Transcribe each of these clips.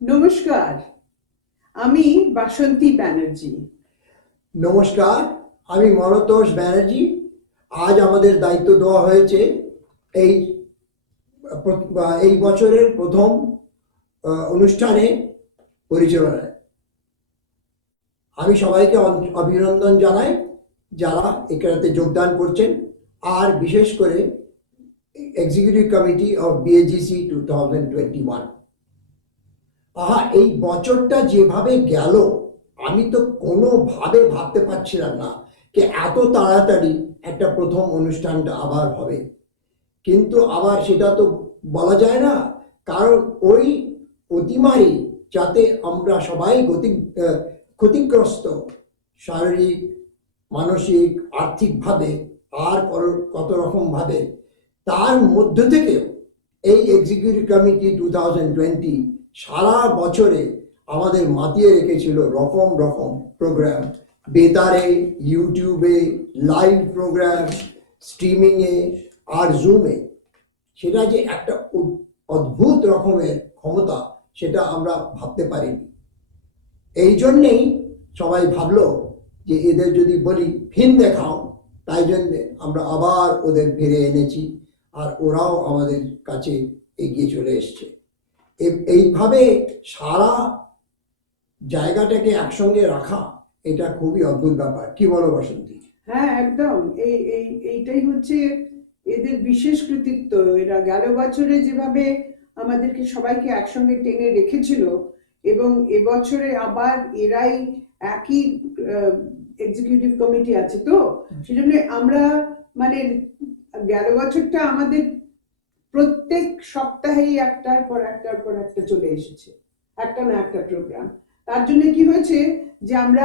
নমস্কার, আমি বাসন্তী ব্যানার্জি। নমস্কার, আমি মনতোষ ব্যানার্জি। আজ আমাদের দায়িত্ব দেওয়া হয়েছে এই এই বছরের প্রথম অনুষ্ঠানে পরিচালনায়। আমি সবাইকে অভিনন্দন জানাই যারা এখানে যোগদান করছেন, আর বিশেষ করে এক্সিকিউটিভ কমিটি অফ বিএজিসি 2021। এই বছরটা যেভাবে গেল, আমি তো কোনোভাবে ভাবতে পারছিলাম না যে এত তাড়াতাড়ি একটা প্রথম অনুষ্ঠানটা আবার হবে। কিন্তু আবার সেটা তো বলা যায় না, কারণ ওই অতিমারি যাতে আমরা সবাই ক্ষতিগ্রস্ত, শারীরিক, মানসিক, আর্থিকভাবে, আর কত রকমভাবে, তার মধ্য থেকেও এই এক্সিকিউটিভ কমিটি 2020 সারা বছরে আমাদের মাতিয়ে রেখেছিল রকম রকম প্রোগ্রাম, বেতারে, ইউটিউবে, লাইভ প্রোগ্রাম, স্ট্রিমিংয়ে আর জুমে। সেটা যে একটা অদ্ভুত রকমের ক্ষমতা, সেটা আমরা ভাবতে পারিনি। এই জন্যেই সবাই ভাবলো যে এদের যদি বলি ফিল্ম দেখাও, তাই জন্যে আমরা আবার ওদের ফিরে এনেছি, আর ওরাও আমাদের কাছে এগিয়ে চলে এসছে। এইভাবে সারা জায়গাটাকে একসঙ্গে রাখা, এটা খুবই অদ্ভুত ব্যাপার। কি বলো বসন্তী? হ্যাঁ, একদম। এইটাই হচ্ছে এদের বিশেষ কৃতিত্ব। এরা গেল বছরে যেভাবে আমাদেরকে সবাইকে একসঙ্গে টেনে রেখেছিল, এবং এবছরে আবার এরাই একই এক্সিকিউটিভ কমিটি আছে, তো সেজন্য আমরা মানে গেল বছরটা আমাদের প্রত্যেক সপ্তাহেই একটার পর একটা চলে এসেছে, একটা না একটা প্রোগ্রাম। তার জন্য কি হয়েছে যে আমরা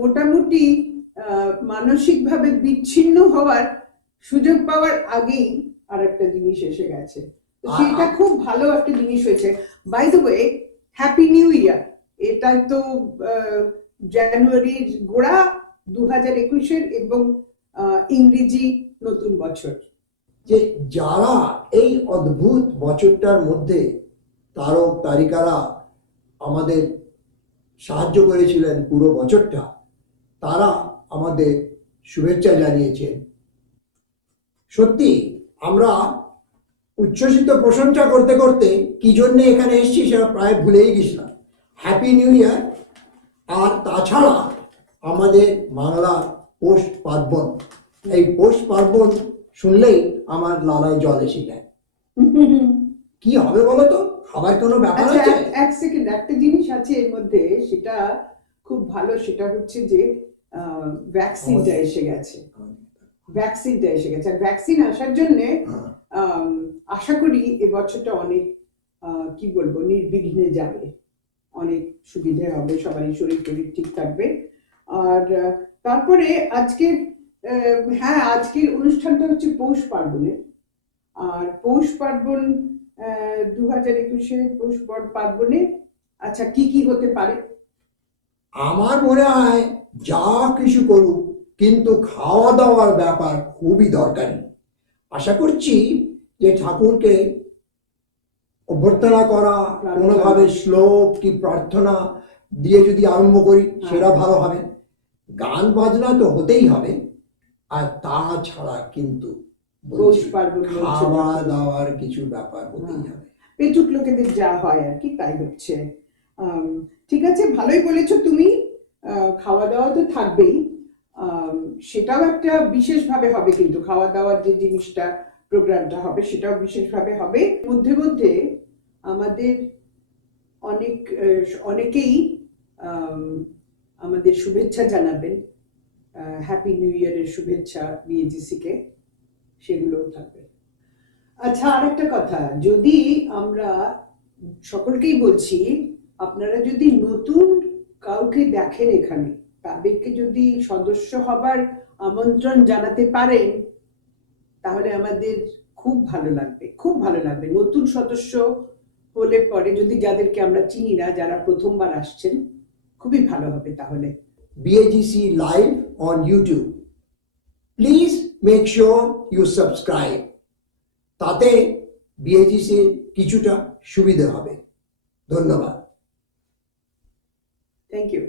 মোটামুটি মানসিকভাবে বিচ্ছিন্ন হওয়ার সুযোগ পাওয়ার আগেই আর একটা জিনিস এসে গেছে। তো সেটা খুব ভালো একটা জিনিস হয়েছে। By the way, happy new year. এটা তো জানুয়ারির গোড়া 2021-এর, এবং ইংরেজি নতুন বছর। যে যারা এই অদ্ভুত বছরটার মধ্যে তারক তারিকারা আমাদের সাহায্য করেছিলেন পুরো বছরটা, তারা আমাদের শুভেচ্ছা জানিয়েছেন। সত্যি আমরা উচ্ছ্বসিত প্রশংসা করতে করতে কি জন্য এখানে এসেছি সেটা প্রায় ভুলেই গেছিলাম। হ্যাপি নিউ ইয়ার। আর তাছাড়া আমাদের বাংলা পৌষ পার্বণ, এই পৌষ পার্বণ শুনলেই আমার লালায় জল এসে যায়। কি হবে বলো তো? খাবার কোনো ব্যাপার আছে? এক সেকেন্ড, একটা জিনিস আছে এর মধ্যে, সেটা খুব ভালো। সেটা হচ্ছে যে ভ্যাকসিনটা এসে গেছে। আর ভ্যাকসিন আসার জন্য আশা করি এবছরটা অনেক কি বলবো, নির্বিঘ্নে যাবে, অনেক সুবিধে হবে, সবারই শরীর টরীর ঠিক থাকবে। আর তারপরে আজকের আজকের অনুষ্ঠানটা হচ্ছে পৌষ পার্বণের। আর পৌষ পার্বণ 2021-এর পৌষ পার্বণে আচ্ছা কি কি হতে পারে? আমার মনে হয় যা কিছু করুক, কিন্তু খাওয়া দাওয়ার ব্যাপার খুবই দরকারি। আশা করছি যে ঠাকুরকে অভ্যর্থনা করা, কোনোভাবে শ্লোক কি প্রার্থনা দিয়ে যদি আরম্ভ করি সেটা ভালো হবে। গান বাজনা তো হতেই হবে, আর তাছাড়া কিন্তু খাওয়া দাওয়ার কিছু ব্যাপার হতেই হবে। পেটুক লোকেদের যা হয় আর কি, তাই হচ্ছে। ঠিক আছে, ভালোই বলেছো তুমি। খাওয়া দাওয়া তো থাকবেই, সেটাও একটা বিশেষভাবে হবে। কিন্তু খাওয়া দাওয়ার যে জিনিসটা, প্রোগ্রামটা হবে, সেটাও বিশেষভাবে হবে। মধ্যে মধ্যে আমাদের অনেকেই আমাদের শুভেচ্ছা জানাবেন, হ্যাপি নিউ ইয়ারের শুভেচ্ছা বিএজিসি কে, সেগুলোও থাকবে। আচ্ছা, আরেকটা কথা, যদি আমরা সকলকেই বলছি, আপনারা যদি নতুন কাউকে দেখেন এখানে, তাদেরকে যদি সদস্য হবার আমন্ত্রণ জানাতে পারেন, তাহলে আমাদের খুব ভালো লাগবে, খুব ভালো লাগবে। নতুন সদস্য হলে পরে, যদি যাদেরকে আমরা চিনি না, যারা প্রথমবার আসছেন, খুবই ভালো হবে তাহলে। BAGC live on YouTube. Please make sure you subscribe. তাতে BAGC কিছুটা সুবিধা হবে। ধন্যবাদ। Thank you.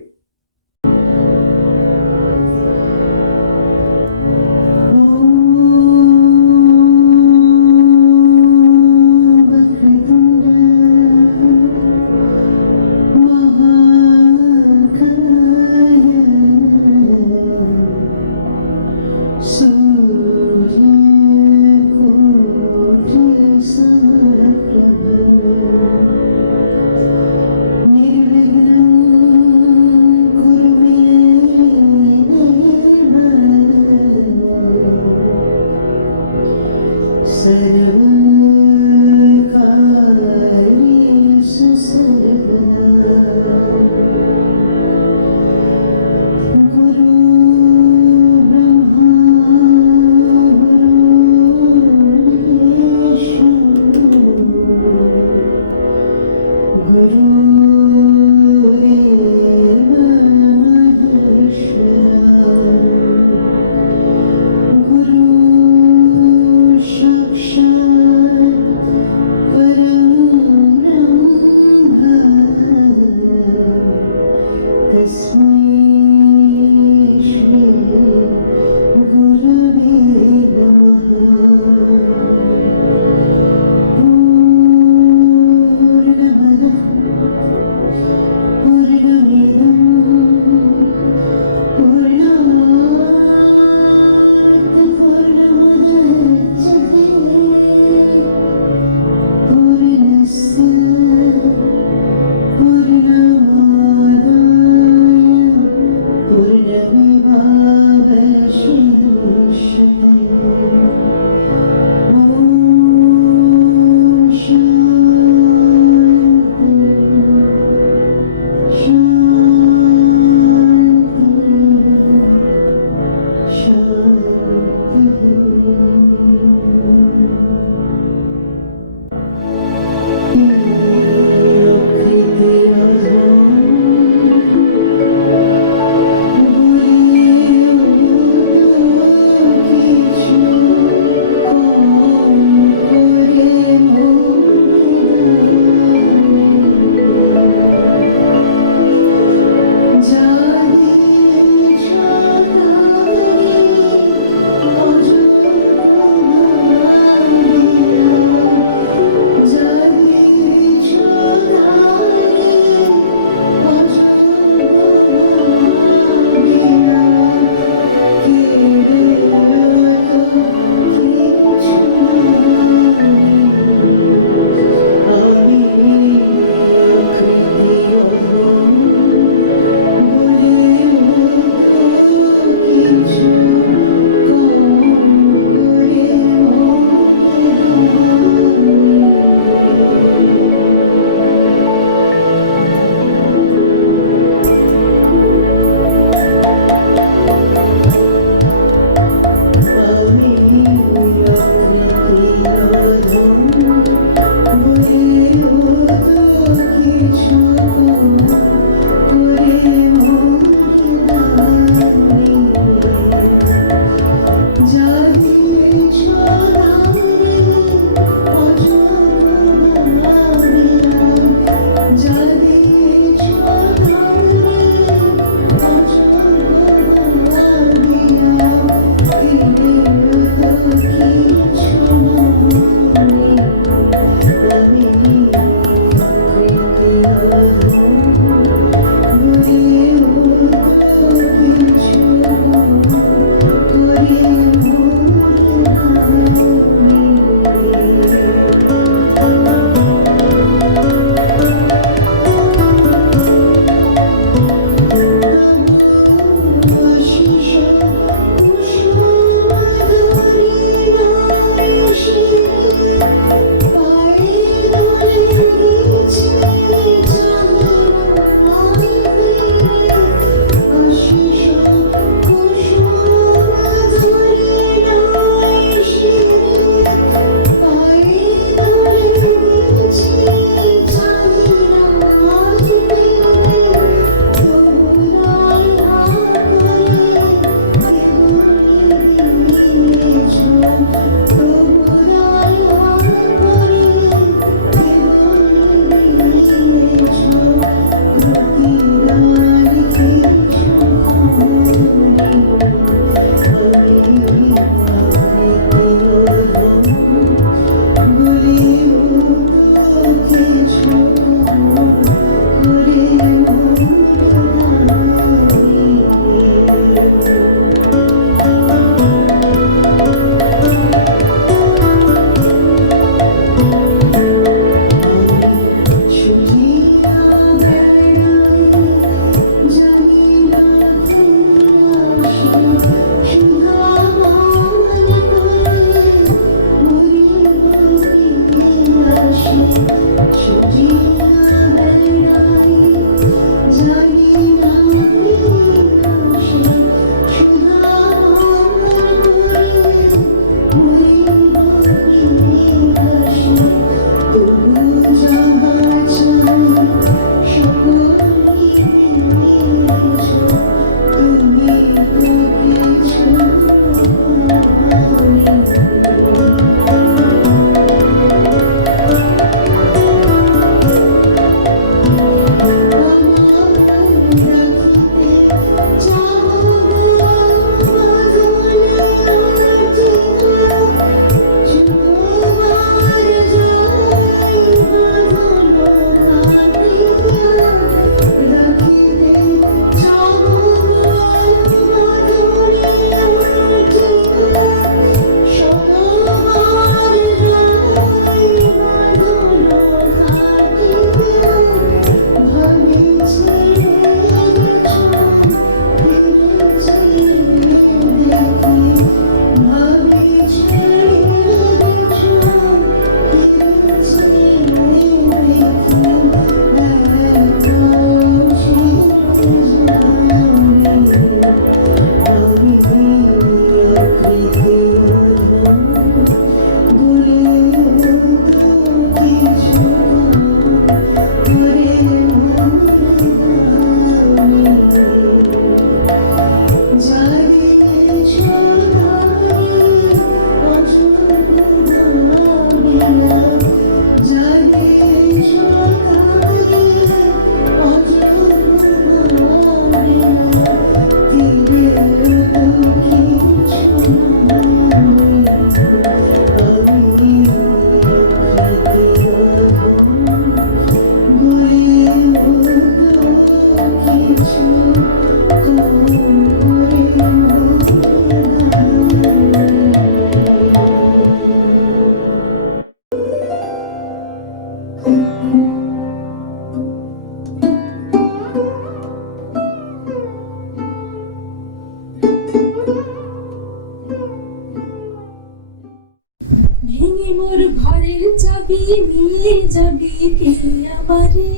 ভেঙে মোর ঘরের চাবি নিয়ে যাবি কে আমারে,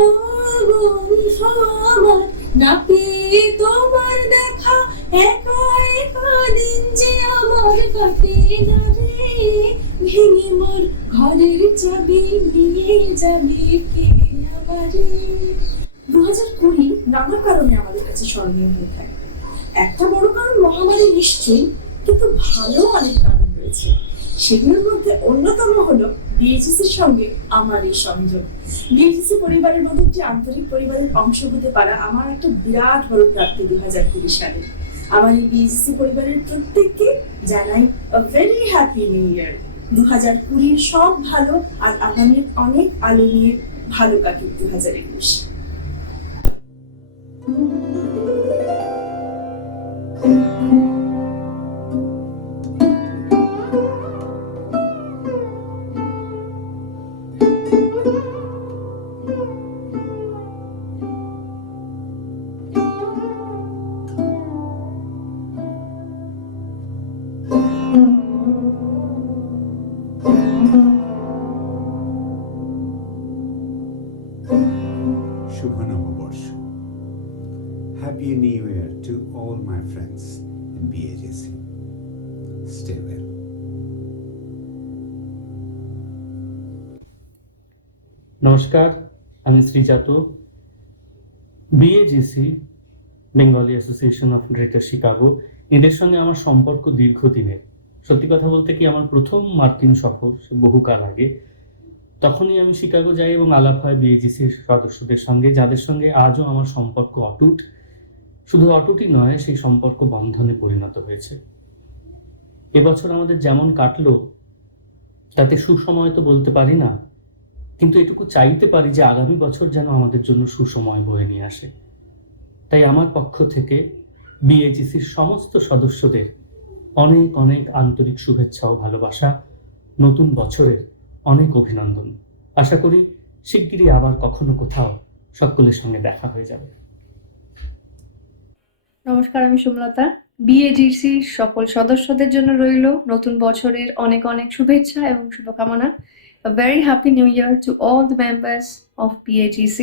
ও বন্ধু আমার, না পেয়ে তোমার দেখা একা একা দিন যে আমার কাটে না রে, ভেঙে মোর ঘরের চাবি নিয়ে যাবি কে আমারে। 2020 নানা কারণে আমাদের কাছে স্মরণীয় হয়ে থাকবে। একটা বড় কারণ মহামারী নিশ্চয়ই, কিন্তু ভালো অনেক কারণ রয়েছে। সেগুলোর মধ্যে অন্যতম হলো বিএজিসির সঙ্গে আমার এই সংযোগ। বিএজিসি পরিবারের মধ্যে একটি আন্তরিক পরিবারের অংশ হতে পারা আমার একটা বিরাট বড় প্রাপ্তি 2020 সালে। আমার এই বিএজিসি পরিবারের প্রত্যেককে জানাই আ ভেরি হ্যাপি নিউ ইয়ার। 2020 সব ভালো আর আগামীর অনেক আলো নিয়ে ভালো কাটুক 2021। শুভ নববর্ষ। Happy New Year to all my friends in BAJC. Stay well. নমস্কার, আমি Srijato. BAGC, Bengali association of greater Chicago, এদের সঙ্গে আমার সম্পর্ক দীর্ঘদিনের। সত্যি কথা বলতে কি, আমার প্রথম মার্কিন সফর সে বহুকাল আগে। তখনই আমি শিকাগো যাই এবং আলাপ হয় বিএজিসির সদস্যদের সঙ্গে, যাদের সঙ্গে আজও আমার সম্পর্ক অটুট। শুধু অটুটই নয়, সেই সম্পর্ক বন্ধনে পরিণত হয়েছে। এবছর আমাদের যেমন কাটলো তাতে সুসময় তো বলতে পারি না, কিন্তু এটুকু চাইতে পারি যে আগামী বছর যেন আমাদের জন্য সুসময় বয়ে নিয়ে আসে। তাই আমার পক্ষ থেকে বিএজিসির সমস্ত সদস্যদের অনেক অনেক আন্তরিক শুভেচ্ছা ও ভালোবাসা, নতুন বছরের অনেক অভিনন্দন। আশা করি শিগগিরই আবার কখনো কোথাও সকলের সঙ্গে দেখা হয়ে যাবে। নমস্কার, আমি সুমলতা। বিএজিসি সকল সদস্যদের জন্য রইল নতুন বছরের অনেক অনেক শুভেচ্ছা এবং শুভকামনা। A very happy new year to all the members of BAGC.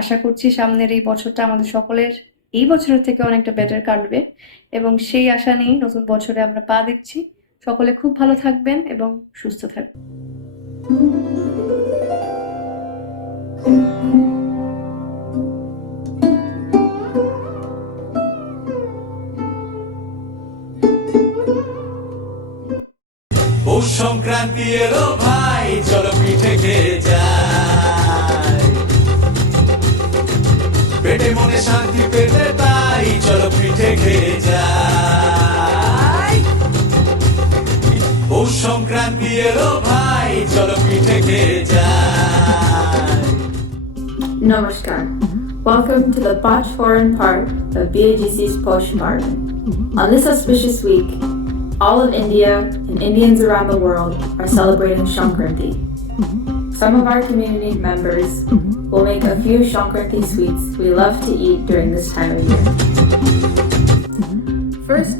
আশা করছি সামনের এই বছরটা আমাদের সকলের এই বছরের থেকে অনেকটা বেটার কাটবে এবং সেই আশা নিয়ে নতুন বছরে আমরা পা দিচ্ছি। সকলে খুব ভালো থাকবেন এবং সুস্থ থাকবেন। পৌষ সংক্রান্তি এলো ভাই, চলো পিঠে খেয়ে যাই, পেটে মনে শান্তি পেতে তাই চলো পিঠে খেয়ে যাই। পৌষ সংক্রান্তি এলো ভাই, চলো পিঠে খেয়ে যাই। Namaskar. Welcome to the Pach foreign part of BAGC's Posh Party. On this auspicious week, all of India and Indians around the world are celebrating Shankranti. Some of our community members will make a few Shankranti sweets we love to eat during this time of year. First,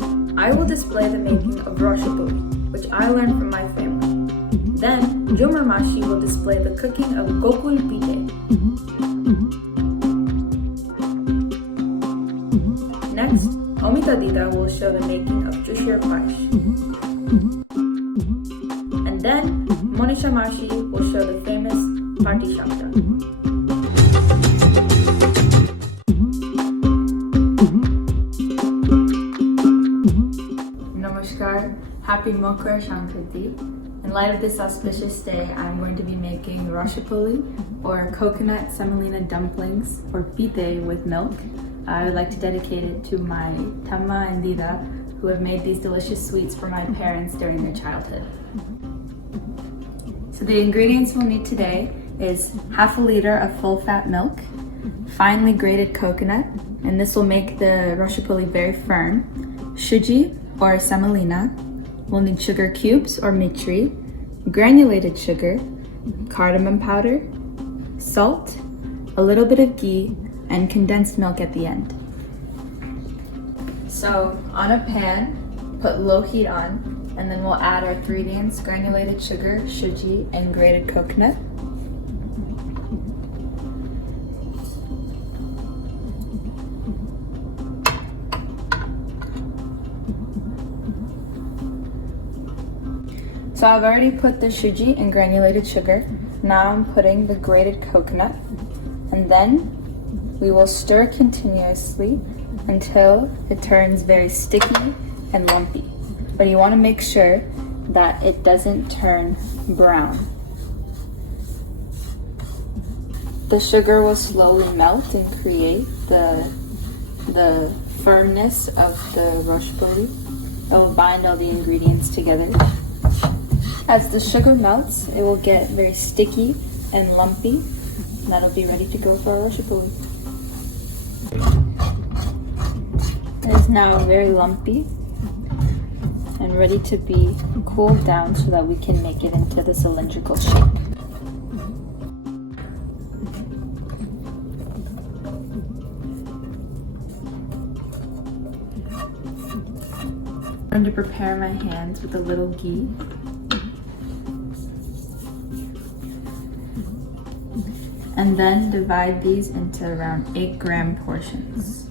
I will display the making of Roshapuri, which I learned from my family. Then, Jumar Mashi will display the cooking of Gokul Pite. Next, Omita Dida will show the making of Jushir Pash. And then, Monisha Mashi will show the famous Party Shakta. Namaskar, happy Makar Sankranti. In light of this auspicious day, I'm going to be making Rashapuli, or coconut semolina dumplings, or pite with milk. I would like to dedicate it to my Tamma and Dida, who have made these delicious sweets for my parents during their childhood. So the ingredients we'll need today is half a liter of full-fat milk, finely grated coconut, and this will make the Rashapuli very firm, shuji, or semolina. We'll need sugar cubes, or mitri, granulated sugar, cardamom powder, salt, a little bit of ghee, and condensed milk at the end. So on a pan, put low heat on And then we'll add our ingredients, granulated sugar, suji, and grated coconut. So I've already put the suji and granulated sugar. Now I'm putting the grated coconut, and then we will stir continuously until it turns very sticky and lumpy. But you want to make sure that it doesn't turn brown. The sugar will slowly melt and create the firmness of the roshpoli. It will bind all the ingredients together. As the sugar melts, it will get very sticky and lumpy. And that'll be ready to go for our roshpoli. It is now very lumpy and ready to be cooled down so that we can make it into the cylindrical shape. I'm going to prepare my hands with a little ghee. And then divide these into around 8-gram portions.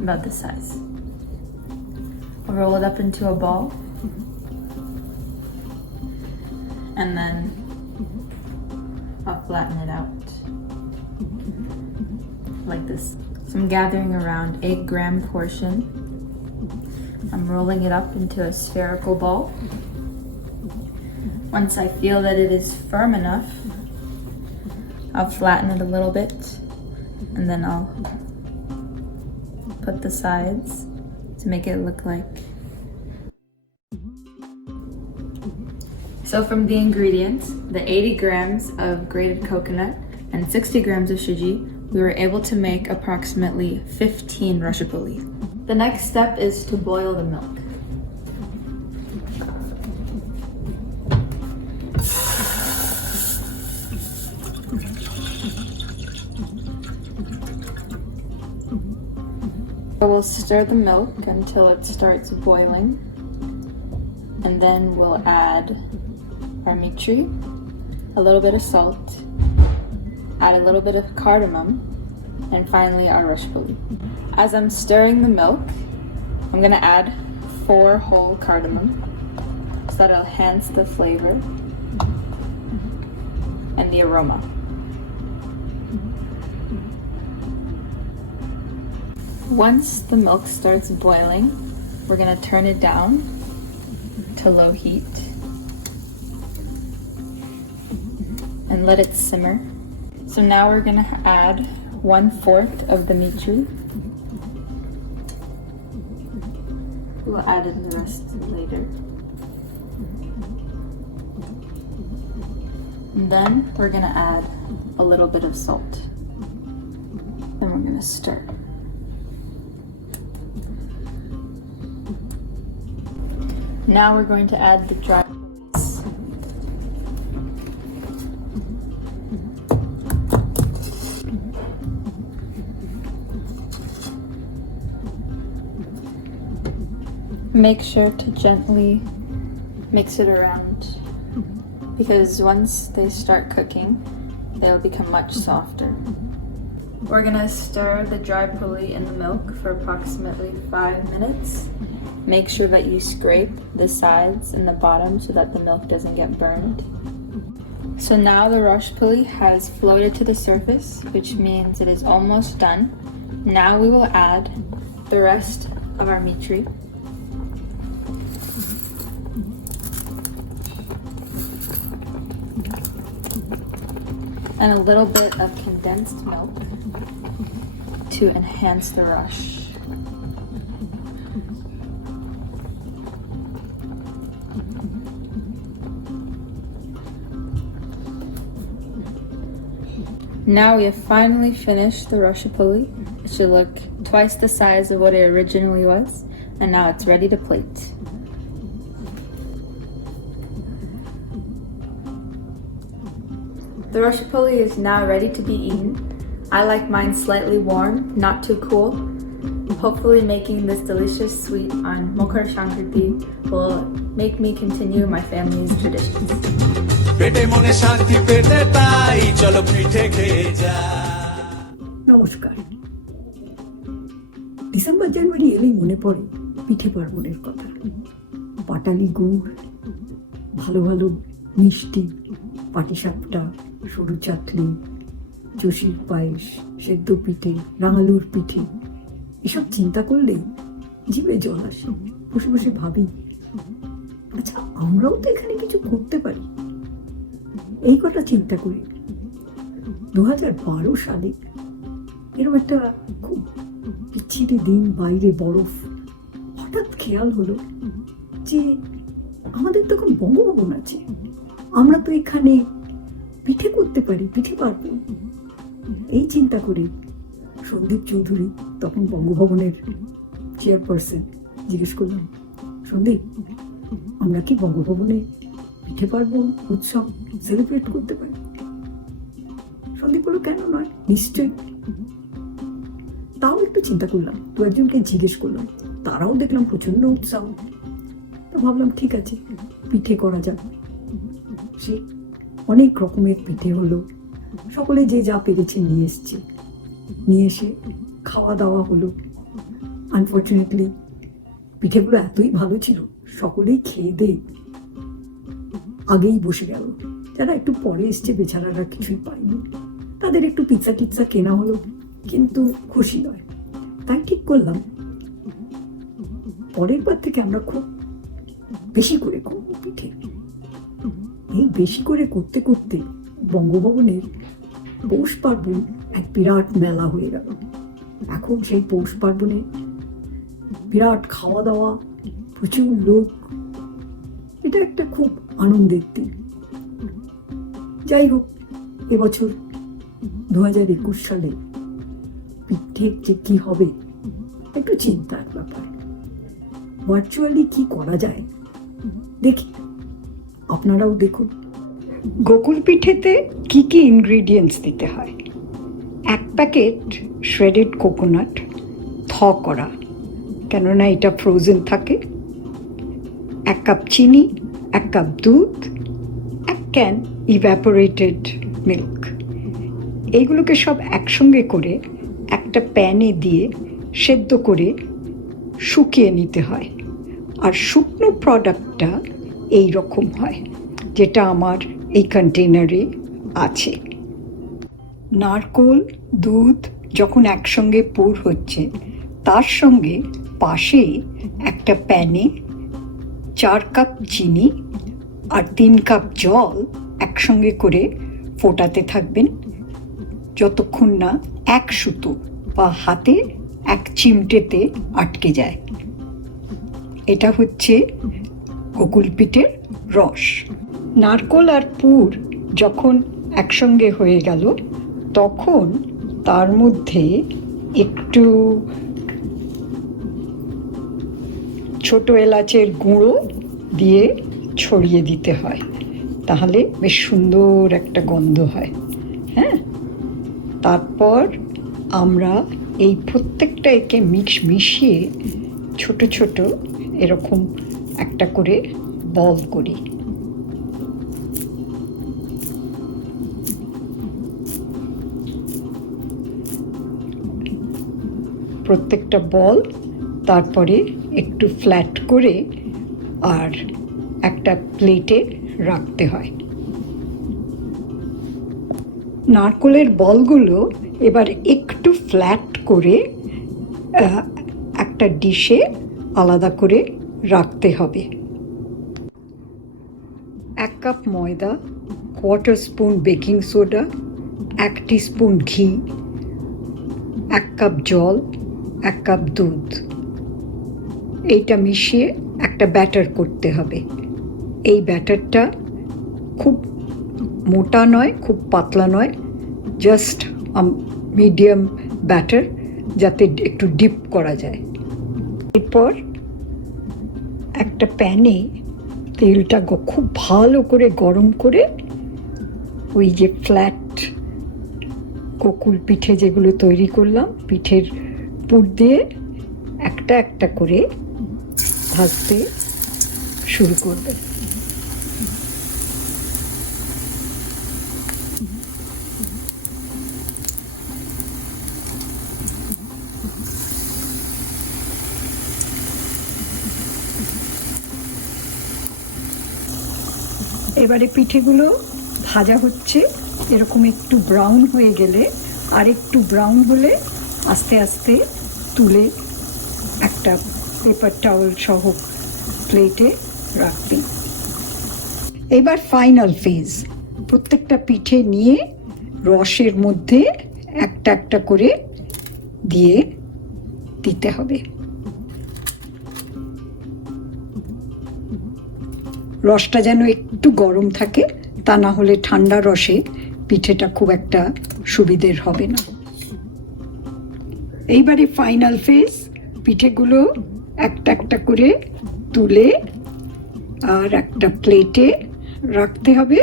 About this size. I'll roll it up into a ball. And then I'll flatten it out. Like this. So I'm gathering around 8-gram portion. I'm rolling it up into a spherical ball. Once I feel that it is firm enough, I'll flatten it a little bit, and then I'll put the sides to make it look like. So from the ingredients, the 80 grams of grated coconut and 60 grams of suji, we were able to make approximately 15 roshpoli. The next step is to boil the milk. We'll stir the milk until it starts boiling, and then we'll add our mitri, a little bit of salt, add a little bit of cardamom, and finally our roshpoli. As I'm stirring the milk, I'm gonna add 4 whole cardamom so that it'll enhance the flavor and the aroma. Once the milk starts boiling, we're gonna turn it down to low heat and let it simmer. So now we're gonna add 1/4 of the mitri. We'll add in the rest later. And then we're gonna add a little bit of salt. Then we're gonna stir. Now we're going to add the dry rice. Make sure to gently mix it around, because once they start cooking, they'll become much softer. We're gonna stir the dry puli in the milk for approximately 5 minutes. Make sure that you scrape the sides and the bottom so that the milk doesn't get burned. So now the roshpoli has floated to the surface, which means it is almost done. Now we will add the rest of our mitri. And a little bit of condensed milk to enhance the rosh. Now we have finally finished the roshpoli. It should look twice the size of what it originally was, and now it's ready to plate. The roshpoli is now ready to be eaten. I like mine slightly warm, not too cool. Hopefully making this delicious sweet on Makar Sankranti will make me continue my family's traditions. পেটে মনে শান্তি পেতে তাই চলো পিঠে খেয়ে যা। নমস্কার। ডিসেম্বর জানুয়ারি এলেই মনে পড়ে পিঠে পার্বণের কথা। পাটালি গুড়, ভালো ভালো মিষ্টি, পাটিসাপটা, সরু চাটনি, চষির পায়েস, সেদ্ধ পিঠে, রাঙালুর পিঠে, এসব চিন্তা করলেই জিভে জল আসে। বসে বসে ভাবি, আচ্ছা আমরাও তো এখানে কিছু করতে পারি। এই কথা চিন্তা করি 2012 সালে এরকম একটা খুব বিচ্ছিরি দিন, বাইরে বরফ, হঠাৎ খেয়াল হলো যে আমাদের তখন বঙ্গভবন আছে, আমরা তো এখানে পিঠে করতে পারি, পিঠে পারবো। এই চিন্তা করে সন্দীপ চৌধুরী, তখন বঙ্গভবনের চেয়ারপারসন, জিজ্ঞেস করলাম, সন্দীপ আমরা কি বঙ্গভবনে পিঠে পারবো উৎসব সেলিব্রেট করতে পারি? সন্দীপ বলল, কেন নয়, নিশ্চয়ই। তাও একটু চিন্তা করলাম, দু একজনকে জিজ্ঞেস করলাম, তারাও দেখলাম প্রচন্ড উৎসাহ। তো ভাবলাম ঠিক আছে, পিঠে করা যাক। সে অনেক রকমের পিঠে হলো, সকলে যে যা পেরেছে নিয়ে এসছে, নিয়ে এসে খাওয়া দাওয়া হলো। আনফর্চুনেটলি পিঠেগুলো এতই ভালো ছিল, সকলেই খেয়ে দিয়ে আগেই বসে গেল। যারা একটু পরে এসছে বেচারারা কিছুই পায়নি, তাদের একটু পিৎজা টিৎজা কেনা হলো, কিন্তু খুশি নয়। তাই ঠিক করলাম পরের বার থেকে আমরা খুব বেশি করে করবো পিঠে। এই বেশি করে করতে করতে বঙ্গভবনের পৌষ পার্বণ এক বিরাট মেলা হয়ে গেল। এখন সেই পৌষ পার্বণে বিরাট খাওয়া দাওয়া, প্রচুর লোক, এটা একটা খুব আনন্দের দিন। যাই হোক, এবছর 2021 সালে পিঠে যে কি হবে একটু চিন্তার ব্যাপার। ভার্চুয়ালি কি করা যায় দেখি, আপনারাও দেখুন। গোকুল পিঠেতে কি কি ইনগ্রিডিয়েন্টস দিতে হয়? 1 প্যাকেট শ্রেডেড কোকোনাট, করা, কেননা এটা ফ্রোজেন থাকে। 1 কাপ চিনি, 1 কাপ দুধ, 1 ক্যান ইভ্যাপোরেটেড মিল্ক। এইগুলোকে সব একসঙ্গে করে একটা প্যানে দিয়ে সেদ্ধ করে শুকিয়ে নিতে হয়। আর শুকনো প্রোডাক্টটা এই রকম হয়, যেটা আমার এই কন্টেনারে আছে। নারকোল, দুধ যখন একসঙ্গে পুর হচ্ছে, তার সঙ্গে পাশে একটা প্যানে 4 কাপ চিনি আর 3 কাপ জল একসঙ্গে করে ফোটাতে থাকবেন, যতক্ষণ না এক সুতো বা হাতে এক চিমটেতে আটকে যায়। এটা হচ্ছে গোকুল পিঠের রস। নারকোল আর পুর যখন একসঙ্গে হয়ে গেল, তখন তার মধ্যে একটু ছোট এলাচের গুঁড়ো দিয়ে ছড়িয়ে দিতে হয়, তাহলে বেশ সুন্দর একটা গন্ধ হয়। হ্যাঁ, তারপর আমরা এই প্রত্যেকটা একে মিশিয়ে ছোট ছোট এরকম একটা করে বল করি। প্রত্যেকটা বল তারপরে একটু ফ্ল্যাট করে আর একটা প্লেটে রাখতে হয়। নারকোলের বলগুলো এবার একটু ফ্ল্যাট করে একটা ডিশে আলাদা করে রাখতে হবে। 1 কাপ ময়দা, 1/4 স্পুন বেকিং সোডা, 1 টিস্পুন ঘি, 1 কাপ জল, 1 কাপ দুধ, এইটা মিশিয়ে একটা ব্যাটার করতে হবে। এই ব্যাটারটা খুব মোটা নয়, খুব পাতলা নয়, জাস্ট মিডিয়াম ব্যাটার, যাতে একটু ডিপ করা যায়। এরপর একটা প্যানে তেলটা খুব ভালো করে গরম করে ওই যে ফ্ল্যাট গোকুল পিঠে যেগুলো তৈরি করলাম, পিঠের পুর দিয়ে একটা একটা করে ভাজতে শুরু করবে। এবারে পিঠেগুলো ভাজা হচ্ছে, এরকম একটু ব্রাউন হয়ে গেলে, আর একটু ব্রাউন হলে আস্তে আস্তে তুলে একটা পেপার টাওয়েল সহ প্লেটে রাখবি। এবার ফাইনাল ফেজ, প্রত্যেকটা পিঠে নিয়ে রসের মধ্যে একটা একটা করে দিয়ে দিতে হবে। রসটা যেন একটু গরম থাকে, তা না হলে ঠান্ডা রসে পিঠেটা খুব একটা সুবিধের হবে না। এইবারে ফাইনাল ফেজ, পিঠেগুলো একটা একটা করে তুলে আর একটা প্লেটে রাখতে হবে।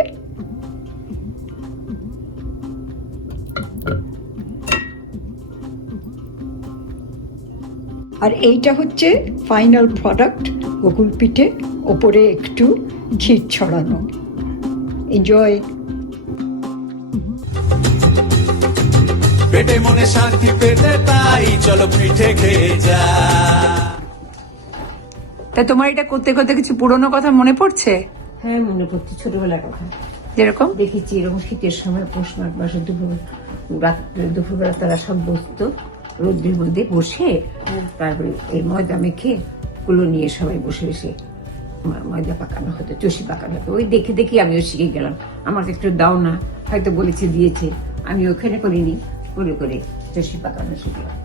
আর এইটা হচ্ছে ফাইনাল প্রোডাক্ট, গোকুল পিঠে, ওপরে একটু ঘি ছড়ানো। এনজয়। পেটে মনে শান্তি পেতে তাই চলো পিঠে খেয়ে যা। তা তোমার এটা করতে করতে কিছু পুরনো কথা মনে পড়ছে? হ্যাঁ, মনে পড়ছে ছোটবেলার কথা। যেরকম দেখেছি এরকম শীতের সময় পৌষ মাঘ মাসে দুপুরবেলা তারা সব বসতো রোদ্রের মধ্যে বসে, তারপরে এই ময়দা মেখে কুলো নিয়ে সবাই বসে বসে ময়দা পাকানো হতো, চষি পাকানো হতো। ওই দেখে দেখে আমিও শিখে গেলাম। আমাকে একটু দাও না, হয়তো বলেছে দিয়েছে, আমি ওখানে করিনি, করে করে চষি পাকানো শিখলাম।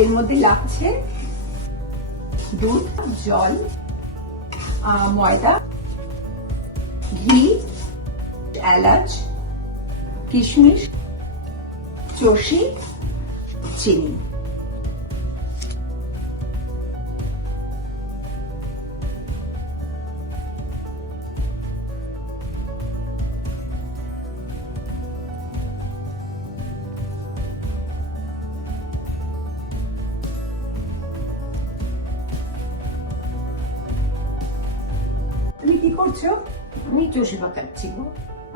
এর মধ্যে লাগছে দুধ, জল, ময়দা, ঘি, এলাচ, কিশমিশ, চষি, চিনি। তুমি কি করছো? আমি চষি পাকাচ্ছি গো।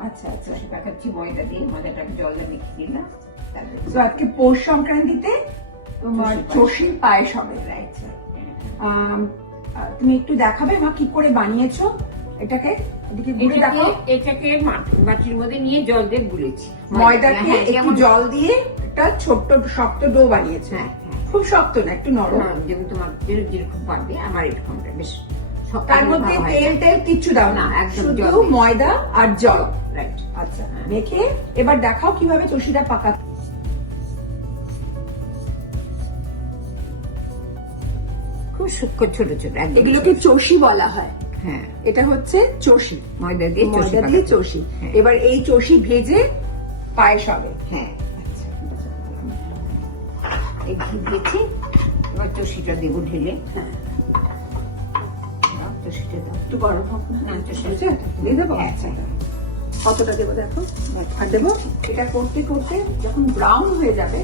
আচ্ছা আচ্ছা। চষি পাকাচ্ছি ময়দা দিয়ে, ময়দাটাকে জলে মেখে দিলাম। তো আজকে পৌষ সংক্রান্তিতে তোমার চষির পায়েস হবে। তুমি একটু দেখাবে মা কি করে বানিয়েছো এটাকে? এদিকে ঘুরে দেখো। এটাকে বাটির মধ্যে নিয়ে জল দিয়ে গুলেছি, ময়দাকে একটু জল দিয়ে একটা ছোট্ট শক্ত ডো বানিয়েছে। হ্যাঁ, খুব শক্ত না, একটু নরম। যেমন তোমার যেরকম পারবে, আমার এরকম বেশ। তার মধ্যে তেল তেল কিচ্ছু দাও না, শুধু ময়দা আর জল। রাইট। আচ্ছা, মেখে এবার দেখাও কিভাবে চষিটা পাকাতে। খুব সূক্ষ্ম ছোট ছোট, এগুলোকে চষি বলা হয়। হ্যাঁ, এটা হচ্ছে চষি, ময়দা দিয়ে ময়দা দিয়ে চষি। এবার এই চষি ভেজে পায়েস হবে। হ্যাঁ, এই ঘি দিয়েছি, এবার চষিটা দেবো ঢেলে। চষিটা দাও, একটু গরম হোক না? চষিটা দিয়ে দেবো। আচ্ছা, কতটা দেবো দেখো, আর দেবো। এটা করতে করতে যখন ব্রাউন হয়ে যাবে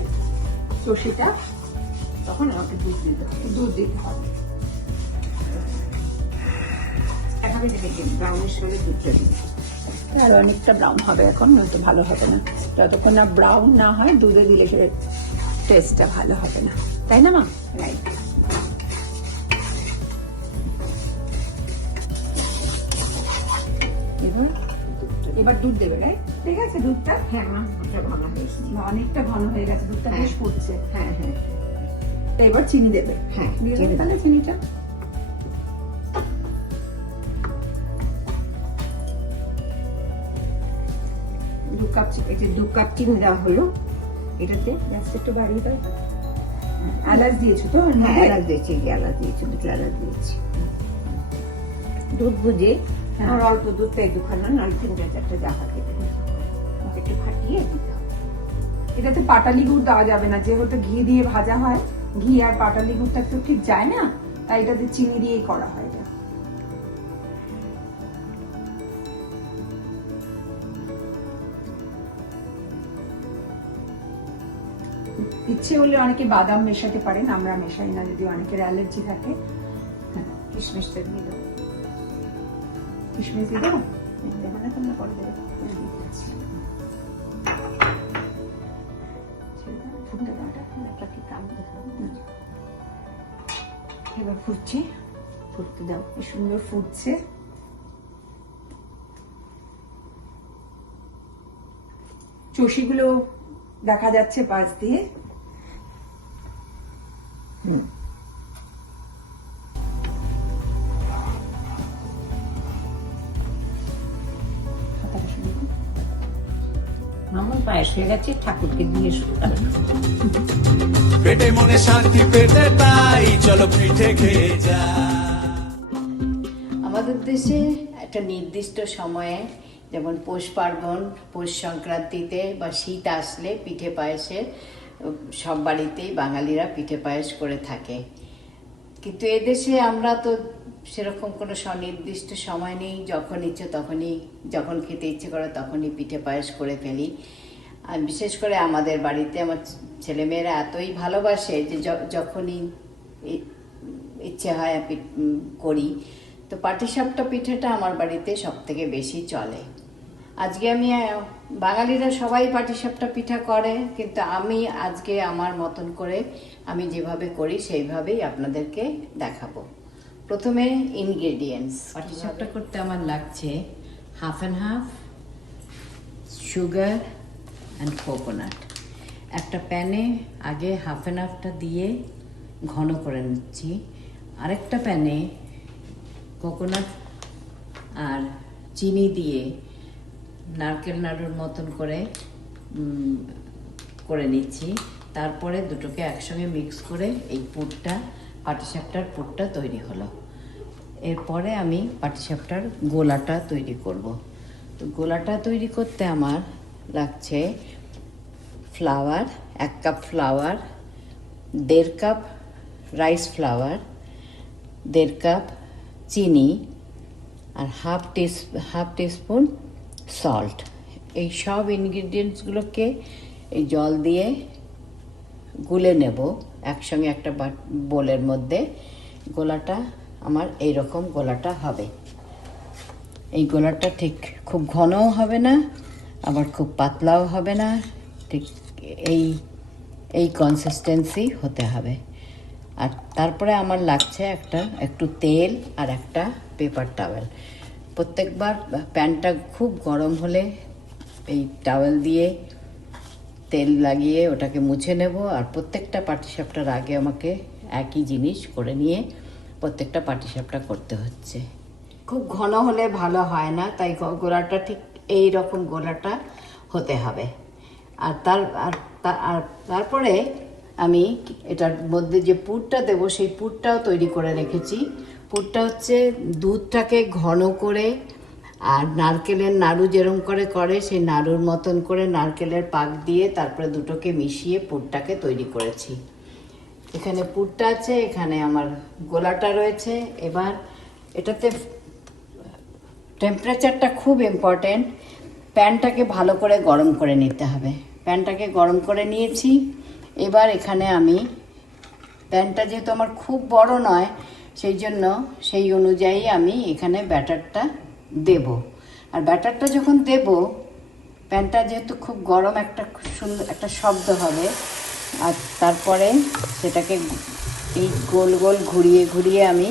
চষিটা, তখন আমাকে দুধ দিতে হবে। দুধ দিতে হবে। এভাবে ব্রাউনিশ হলে দুধটা দিই। আর অনেকটা ব্রাউন হবে এখন, নয়তো ভালো হবে না। যতক্ষণ না ব্রাউন না হয় দুধে দিলে সেটা টেস্টটা ভালো হবে না, তাই না মা? রাইট। এবার দুধ দেবে, রাইট? ঠিক আছে, দুধটা। হ্যাঁ মা, ঘন হয়েছে, অনেকটা ঘন হয়ে গেছে, দুধটা বেশ ফুটছে। হ্যাঁ হ্যাঁ। তো এবার চিনি দেবে। হ্যাঁ, দিয়ে দেবে তাহলে চিনিটা। দু কাপ চিনি দেওয়া হলো। এটাতে গ্যাসটা একটু বাড়িয়ে দাও। এলাচ দিয়েছো তো? হ্যাঁ, এলাচ দিয়েছি, এলাচ দিয়েছি, দুটো এলাচ দিয়েছি। দুধ বুঝে আমার অল্প দুধ, তাই দুখানা নয় তিনটা চারটা জাহা খেতে ওকে একটু ফাটিয়ে দিতে হবে। এটাতে পাটালি গুড় দেওয়া যাবে না, যেহেতু ঘি দিয়ে ভাজা হয়, ঘি আর পাটালি গুড়টা তো ঠিক যায় না, তাই এটাতে চিনি দিয়েই করা হয়। এটা ইচ্ছে হলে অনেকে বাদাম মেশাতে পারেন, আমরা মেশাই না যদি অনেকের অ্যালার্জি থাকে। হ্যাঁ, কিশমিশটা দিয়ে দেবো। কিশমিশ দিয়ে দেবো, দেবো না তোমরা পরে দেবে। এবার ফুটছে, ফুটতে দাও, কি সুন্দর ফুটছে। চষিগুলো দেখা যাচ্ছে পাশ দিয়ে। আমার পায়েস হয়ে গেছে, ঠাকুরকে দিয়ে শুরু। পেটে মনে শান্তি পেতে তাই চলো পিঠে খেয়ে যা। আমাদের দেশে একটা নির্দিষ্ট সময়ে, যেমন পৌষ পার্বণ, পৌষ সংক্রান্তিতে বা শীত আসলে পিঠে পায়েসের সব বাড়িতেই বাঙালিরা পিঠে পায়েস করে থাকে। কিন্তু এদেশে আমরা তো সেরকম কোনো সুনির্দিষ্ট সময় নেই, যখন ইচ্ছে তখনই, যখন খেতে ইচ্ছে করে তখনই পিঠে পায়েস করে ফেলি। আর বিশেষ করে আমাদের বাড়িতে আমার ছেলেমেয়েরা এতই ভালোবাসে যে যখনই ইচ্ছে হয় করি। তো পাটিসাপটা পিঠেটা আমার বাড়িতে সব থেকে বেশি চলে। আজকে আমি, বাঙালিরা সবাই পাটিসাপটা পিঠা করে, কিন্তু আমি আজকে আমার মতন করে আমি যেভাবে করি সেইভাবেই আপনাদেরকে দেখাবো। প্রথমে ইনগ্রেডিয়েন্টস। পাটিসাপটা করতে আমার লাগছে 1/2 সুগার অ্যান্ড কোকোনাট। একটা প্যানে আগে 1/2টা দিয়ে ঘন করে নিচ্ছি, আরেকটা প্যানে কোকোনাট আর চিনি দিয়ে নারকেল নাড়ুর মতন করে নিচ্ছি। তারপরে দুটোকে একসঙ্গে মিক্স করে এই পুরটা, পাটিসাপটার পুরটা তৈরি হলো। এরপরে আমি পাটিসাপটার গোলাটা তৈরি করব। তো গোলাটা তৈরি করতে আমার লাগছে flower, 1 cup flower, 1.5 cup rice flower, 1.5 cup চিনি আর হাফ টিস্পুন সল্ট। এই সব ইনগ্রিডিয়েন্টসগুলোকে এই জল দিয়ে গুলে নেব একসঙ্গে একটা বোলের মধ্যে। গোলাটা আমার এইরকম গোলাটা হবে। এই গোলাটা ঠিক খুব ঘনও হবে না, আবার খুব পাতলাও হবে না, ঠিক এই কনসিস্টেন্সি হতে হবে। আর তারপরে আমার লাগছে একটু তেল আর একটা পেপার টাওয়েল। প্রত্যেকবার প্যানটা খুব গরম হলে এই টাওয়েল দিয়ে তেল লাগিয়ে ওটাকে মুছে নেব। আর প্রত্যেকটা পাটিসাপটার আগে আমাকে একই জিনিস করে নিয়ে প্রত্যেকটা পাটিসাপটা করতে হচ্ছে। খুব ঘন হলে ভালো হয় না, তাই গোলাটা ঠিক এই রকম গোলাটা হতে হবে। আর তারপরে আমি এটার মধ্যে যে পুরটা দেবো সেই পুরটাও তৈরি করে রেখেছি। পুরটা হচ্ছে দুধটাকে ঘন করে আর নারকেলের নাড়ু যেরকম করে সেই নাড়ুর মতন করে নারকেলের পাক দিয়ে তারপরে দুটোকে মিশিয়ে পুরটাকে তৈরি করেছি। এখানে পুরটা আছে, এখানে আমার গোলাটা রয়েছে। এবার এটাতে টেম্পারেচারটা খুব ইম্পর্টেন্ট। প্যানটাকে ভালো করে গরম করে নিতে হবে। প্যানটাকে গরম করে নিয়েছি। এবার এখানে আমি, প্যানটা যেহেতু আমার খুব বড় নয়, সেই জন্য সেই অনুযায়ী আমি এখানে ব্যাটারটা দেব। আর ব্যাটারটা যখন দেব, প্যানটা যেহেতু খুব গরম, একটা সুন্দর একটা শব্দ হবে। আর তারপরে সেটাকে এই গোল গোল ঘুরিয়ে ঘুরিয়ে আমি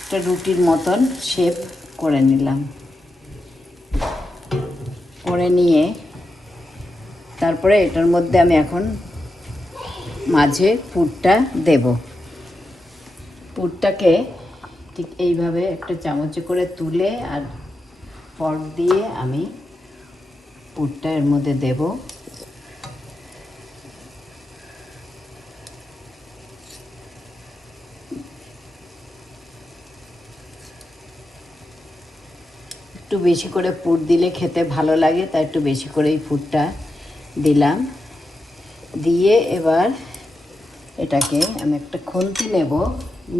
একটা রুটির মতন শেপ করে নিলাম। করে নিয়ে তারপরে এটার মধ্যে আমি এখন মাঝে পুরটা দেব। পুরটাকে ঠিক এইভাবে একটা চামচে করে তুলে আর ফর্ক দিয়ে আমি পুরটা এর মধ্যে দেব। একটু বেশি করে পুর দিলে খেতে ভালো লাগে, তাই একটু বেশি করেই পুরটা দিলাম। দিয়ে এবার এটাকে আমি একটা খুন্তি নেব,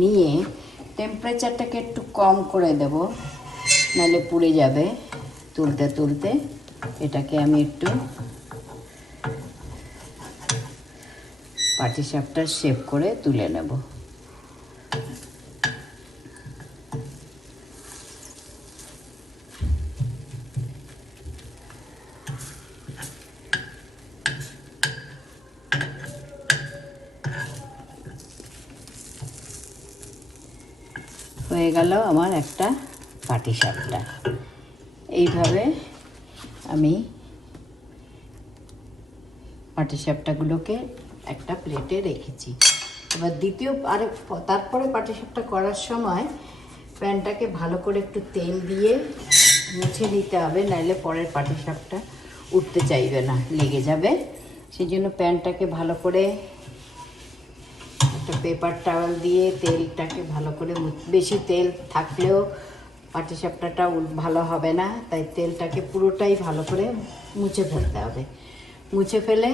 নিয়ে টেম্পারেচারটাকে একটু কম করে দেব, নাহলে পুড়ে যাবে। তুলতে তুলতে এটাকে আমি একটু পাটিসাপটার শেপ করে তুলে নেব। হয়ে গেল আমার একটা পাটিসাপটা। এইভাবে আমি পাটিসাপটাগুলোকে একটা প্লেটে রেখেছি। এবার তারপরে পাটিসাপটা করার সময় প্যানটাকে ভালো করে একটু তেল দিয়ে মুছে নিতে হবে, নাইলে পরের পাটিসাপটা উঠতে চাইবে না, লেগে যাবে। সেই জন্য প্যানটাকে ভালো করে একটা পেপার টাওয়েল দিয়ে তেলটাকে ভালো করে, বেশি তেল থাকলেও পাটিসাপটাটা ভালো হবে না, তাই তেলটাকে পুরোটাই ভালো করে মুছে ফেলতে হবে। মুছে ফেলে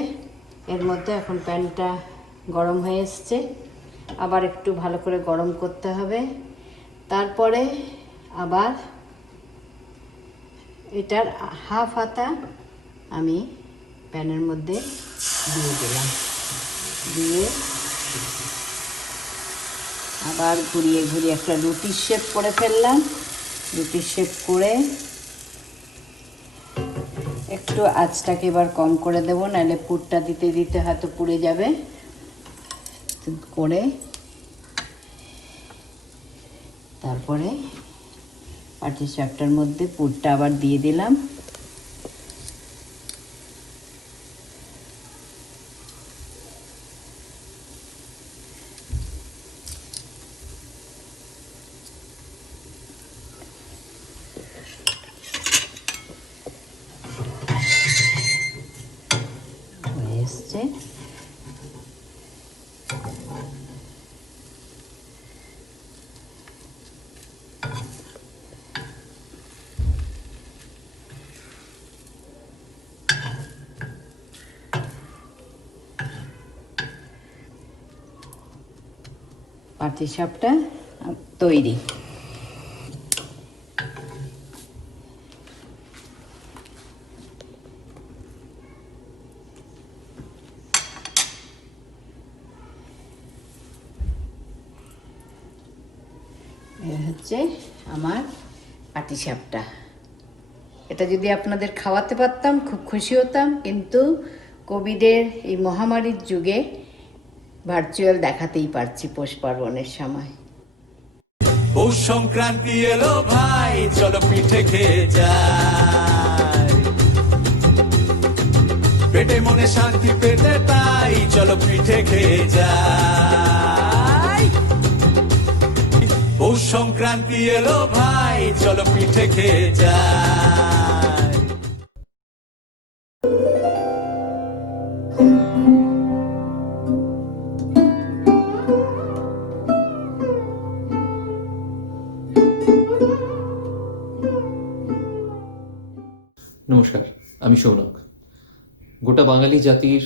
এর মধ্যে এখন প্যানটা গরম হয়ে এসছে, আবার একটু ভালো করে গরম করতে হবে। তারপরে আবার এটার হাফ হাতা আমি প্যানের মধ্যে দিয়ে দিলাম, দিয়ে আবার ঘুরিয়ে ঘুরিয়ে একটা রুটির শেপ করে ফেললাম। রুটির শেপ করে একটু আঁচটাকে এবার কম করে দেবো, নাহলে পুরটা দিতে দিতে হয়তো পুড়ে যাবে। করে তারপরে পাটিসাপটার মধ্যে পুরটা আবার দিয়ে দিলাম। হয়ে এসছে। পাটিসাপটা তৈরি। হচ্ছে আমার পাটিসাপটা। এটা যদি আপনাদের খাওয়াতে পারতাম খুব খুশি হতাম, কিন্তু কোভিডের এই মহামারীর যুগে ভার্চুয়াল দেখাতেই পারছি পৌষ পার্বণের সময়। পৌষ সংক্রান্তি এলো ভাই, চলো পিঠে খেয়ে যাই, পেটে মনে শান্তি পেতে তাই চলো পিঠে খেয়ে যাই। পৌষ সংক্রান্তি এলো ভাই, চলো পিঠে খেয়ে যাই। নমস্কার, আমি সৌনক। গোটা বাঙালি জাতির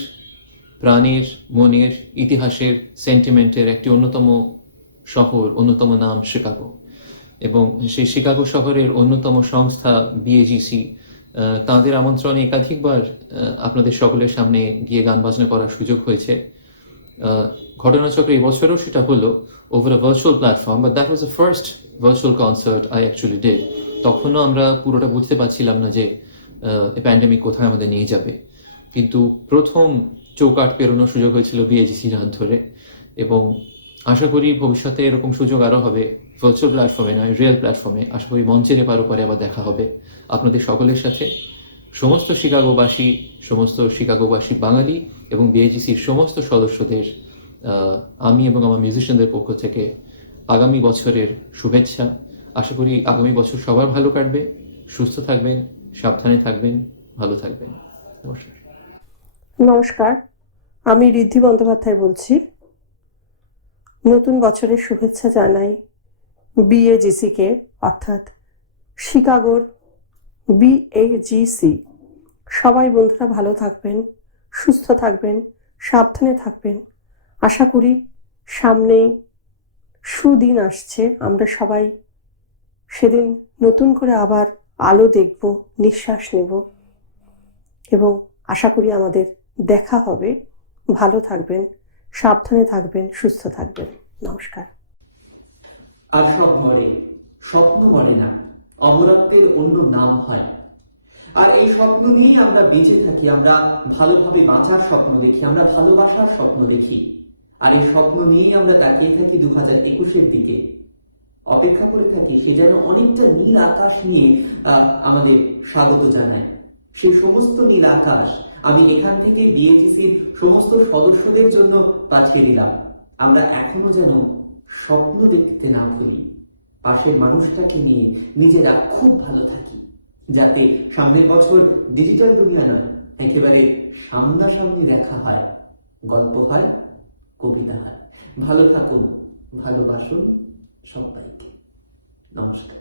প্রাণের, মনের, ইতিহাসের, সেন্টিমেন্টের একটি অন্যতম শহর, অন্যতম নাম শিকাগো। এবং সেই শিকাগো শহরের অন্যতম সংস্থা বিএজিসি, তাঁদের আমন্ত্রণে একাধিকবার আপনাদের সকলের সামনে গিয়ে গান বাজনা করার সুযোগ হয়েছে। ঘটনাচক্রে এবছরও সেটা হলো over a virtual platform, but that was the first virtual concert I actually did. তখনও আমরা পুরোটা বুঝতে পারছিলাম না যে প্যান্ডেমিক কোথায় আমাদের নিয়ে যাবে, কিন্তু প্রথম চৌকাঠ পেরোনোর সুযোগ হয়েছিল বিএজিসির হাত ধরে। এবং আশা করি ভবিষ্যতে এরকম সুযোগ আরও হবে, ভার্চুয়াল প্ল্যাটফর্মে নয়, রিয়েল প্ল্যাটফর্মে। আশা করি মঞ্চের এপার ওপারে আবার দেখা হবে আপনাদের সকলের সাথে। সমস্ত শিকাগোবাসী বাঙালি এবং বিএজিসির সমস্ত সদস্যদের আমি এবং আমার মিউজিশিয়ানদের পক্ষ থেকে আগামী বছরের শুভেচ্ছা। আশা করি আগামী বছর সবার ভালো কাটবে, সুস্থ থাকবেন, সাবধানে থাকবেন, ভালো থাকবেন। নমস্কার। নমস্কার, আমি ঋদ্ধি বন্দ্যোপাধ্যায় বলছি। নতুন বছরের শুভেচ্ছা জানাই বিএজিসিকে, অর্থাৎ শিকাগোর বিএজিসি। সবাই বন্ধুরা ভালো থাকবেন, সুস্থ থাকবেন, সাবধানে থাকবেন। আশা করি সামনেই সুদিন আসছে, আমরা সবাই সেদিন নতুন করে আবার আলো দেখব, নিঃশ্বাস নেব, এবং আশা করি আমাদের দেখা হবে। ভালো থাকবেন, সাবধানে থাকবেন, সুস্থ থাকবেন। নমস্কার। আর সব মরে, স্বপ্ন মরে না, অমরত্বের অন্য নাম হয়। আর এই স্বপ্ন নিয়ে আমরা বেঁচে থাকি, আমরা ভালোভাবে বাঁচার স্বপ্ন দেখি, আমরা ভালোবাসার স্বপ্ন দেখি। আর এই স্বপ্ন নিয়েই আমরা তাকিয়ে থাকি 2021-এর দিকে, অপেক্ষা করে থাকি সে যেন অনেকটা নীল আকাশ নিয়ে আমাদের স্বাগত জানায়। সেই সমস্ত নীল আকাশ আমি এখান থেকে বিএজিসির সমস্ত সদস্যদের জন্য পাঠিয়ে দিলাম। আমরা এখনো যেন স্বপ্ন দেখতে না ভুলি, পাশের মানুষটাকে নিয়ে নিজেরা খুব ভালো থাকি, যাতে সামনের বছর ডিজিটাল দুনিয়া নয়, একেবারে সামনাসামনি দেখা হয়, গল্প হয়, কবিতা হয়। ভালো থাকুন, ভালোবাসুন সবাইকে। নমস্কার।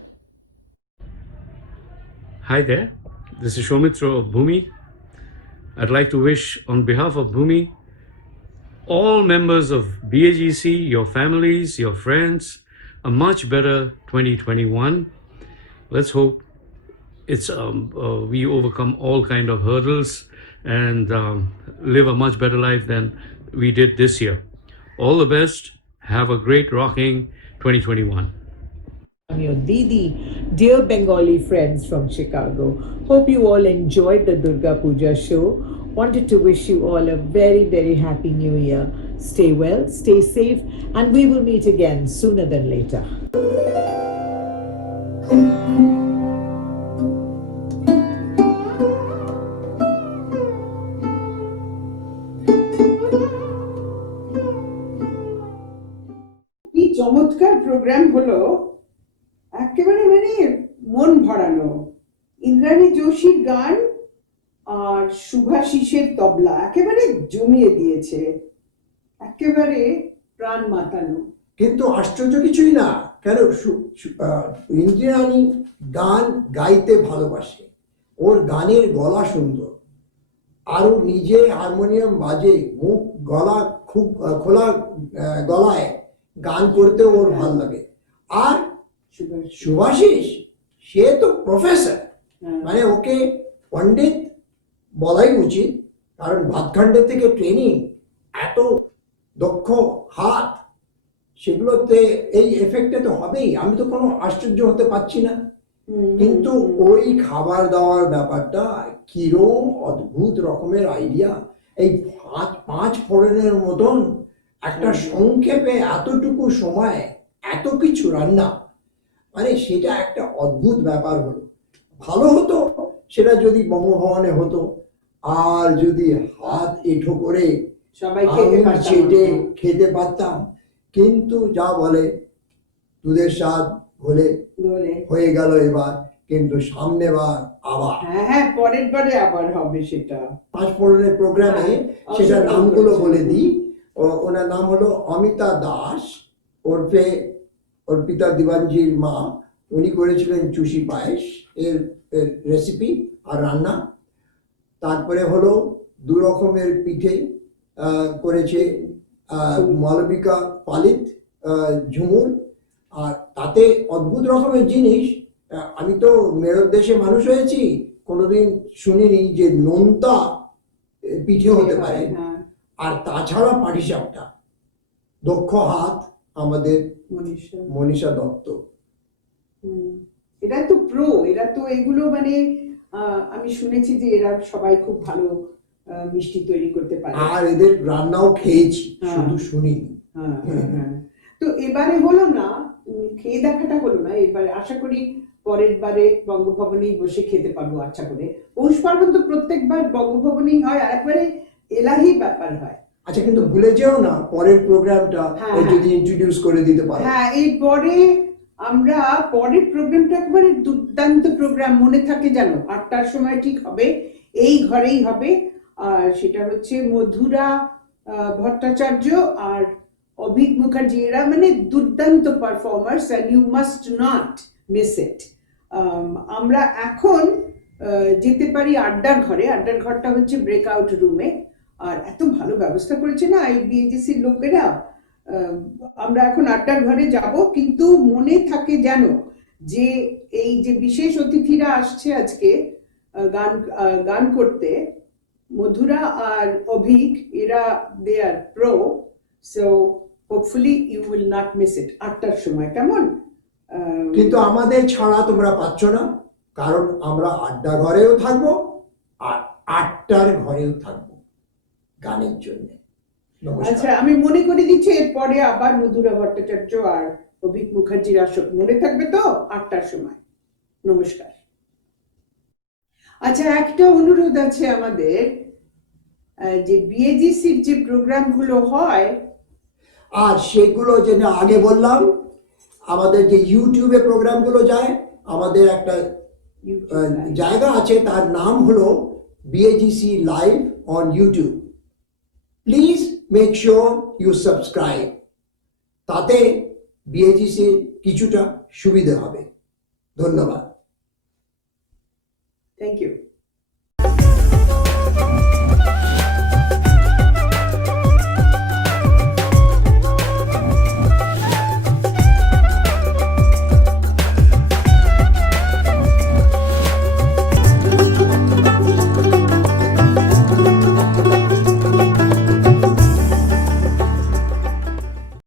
Hi there, this is Shomitra of Bhumi. I'd like to wish, on behalf of Bhumi, all members of BAGC, your families, your friends, a much better 2021. Let's hope we overcome all kind of hurdles and live a much better life than we did this year. All the best. Have a great rocking 2021. I'm your Didi, dear Bengali friends from Chicago. Hope you all enjoyed the Durga Puja show. Wanted to wish you all a very, very happy new year. Stay well, stay safe, and we will meet again sooner than later. কি চমৎকার programme হলো, একেবারে মানে মন ভরানো। ইন্দ্রাণী যোশীর গান আর শুভাশিসের তবলা একেবারে জমিয়ে দিয়েছে, একেবারে প্রাণ মাতানো। কিন্তু আশ্চর্য কিছুই না, কেন ইন্দ্রাণী গান গাইতে ভালোবাসে, ওর গানের গলা সুন্দর, আর ও নিজে হারমোনিয়াম বাজে, মুখ গলা খুব খোলা গলায় গান করতে ওর ভালো লাগে। আর শুভাশিস সে তো প্রফেসর, মানে ওকে পণ্ডিত বলাই উচিত, কারণ ভাতখণ্ডের থেকে ট্রেনিং, এত দক্ষ হাত, সেগুলোতে এই এফেক্টে তো হবেই। আমি তো কোনো আশ্চর্য হতে পারছি না। কিন্তু ওই খাবার দাবার ব্যাপারটা কিরম অদ্ভুত রকমের আইডিয়া, এই পাঁচ ফোড়নের মতন একটা সংক্ষেপে এতটুকু সময় এত কিছু রান্না, মানে সেটা একটা অদ্ভুত ব্যাপার হলো। ভালো হতো সেটা যদি বঙ্গভবনে হতো, আর যদি হাত এঁঠো করে সবাই চেটে খেতে পারতাম। কিন্তু যা বলে দুধের স্বাদ ঘোলে হয়ে গেল এবার, কিন্তু সামনে বার আবার, হ্যাঁ পরের বারে আবার হবে। সেটা 5 ফোড়নের প্রোগ্রামে সেটা নামগুলো বলে দিই। ওনার নাম হলো অমিতা দাস, ওরফে অর্পিতা দিবানজির মা। উনি করেছিলেন চুষি পায়েস এর রেসিপি আর রান্না। তারপরে হলো 2 রকমের পিঠে করেছে মালবিকা পালিত ঝুমুর। আর তাতে অদ্ভুত রকমের জিনিস, আমি তো মেরুর দেশে মানুষ হয়েছি, কোনোদিন শুনিনি যে নোনতা পিঠে হতে পারে। আর তাছাড়া পাটিসাপটা, দক্ষ হাত আমাদের মনীষা দত্ত। এরা তো প্রো, এরা তো এগুলো মানে আমি শুনেছি যে এরা সবাই খুব ভালো মিষ্টি তৈরি করতে পারে, আর এদের রান্নাও খেয়েছি, শুধু শুনিনি। তো এবারে হলো না, খেয়ে দেখাটা হলো না, এবারে আশা করি পরের বারে বঙ্গভবনেই বসে খেতে পারবো আচ্ছা করে। পৌষ পার্বণ তো প্রত্যেকবার বঙ্গভবনেই হয়, আর একবারে এলাহি ব্যাপার হয়। আচ্ছা, কিন্তু ভুলে যেও না পরের প্রোগ্রামটা যদি ইন্ট্রোডিউস করে দিতে পারো। হ্যাঁ, এই পরে আমরা পরের প্রোগ্রামটা একবারে দুর্দান্ত প্রোগ্রাম, মনে থাকে জানো, 8টার সময় ঠিক হবে, এই ঘরেই হবে। আর সেটা হচ্ছে মধুরা ভট্টাচার্য আর অভিক মুখার্জি, এরা মানে দুর্দান্ত performers, and you must not miss it. আমরা এখন যেতে পারি আড্ডার ঘরে, আড্ডার ঘরটা হচ্ছে ব্রেকআউট রুমে, আর এত ভালো ব্যবস্থা করেছে না এই বিএজিসির লোকেরা। আমরা এখন আড্ডার ঘরে যাব, কিন্তু মনে থাকে যেন যে এই যে বিশেষ অতিথিরা আসছে আজকে গান করতে, মধুরা আর অভিক, এরা they are pro, so hopefully you will not miss it 8টার সময়, কেমন? কিন্তু আমাদের ছাড়া তোমরা পাচ্ছ না, কারণ আমরা আড্ডা ঘরেও থাকবো আর 8টার ঘরেও থাকবো গানের জন্য। আচ্ছা, আমি মনে করে দিচ্ছি এরপরে আবার মধুরা ভট্টাচার্য আর অভিক মুখার্জির আসর, মনে থাকবে তো 8টার সময়। নমস্কার। আচ্ছা, একটা অনুরোধ আছে আমাদের, যে বিএজিসির যে প্রোগ্রামগুলো হয়, আর সেগুলো যেন আগে বললাম, আমাদের যে ইউটিউবে প্রোগ্রামগুলো যায়, আমাদের একটা জায়গা আছে, তার নাম হলো BAGC live on YouTube. Please make sure you subscribe, তাতে বিএজিসি কিছুটা সুবিধা হবে। ধন্যবাদ। Thank you.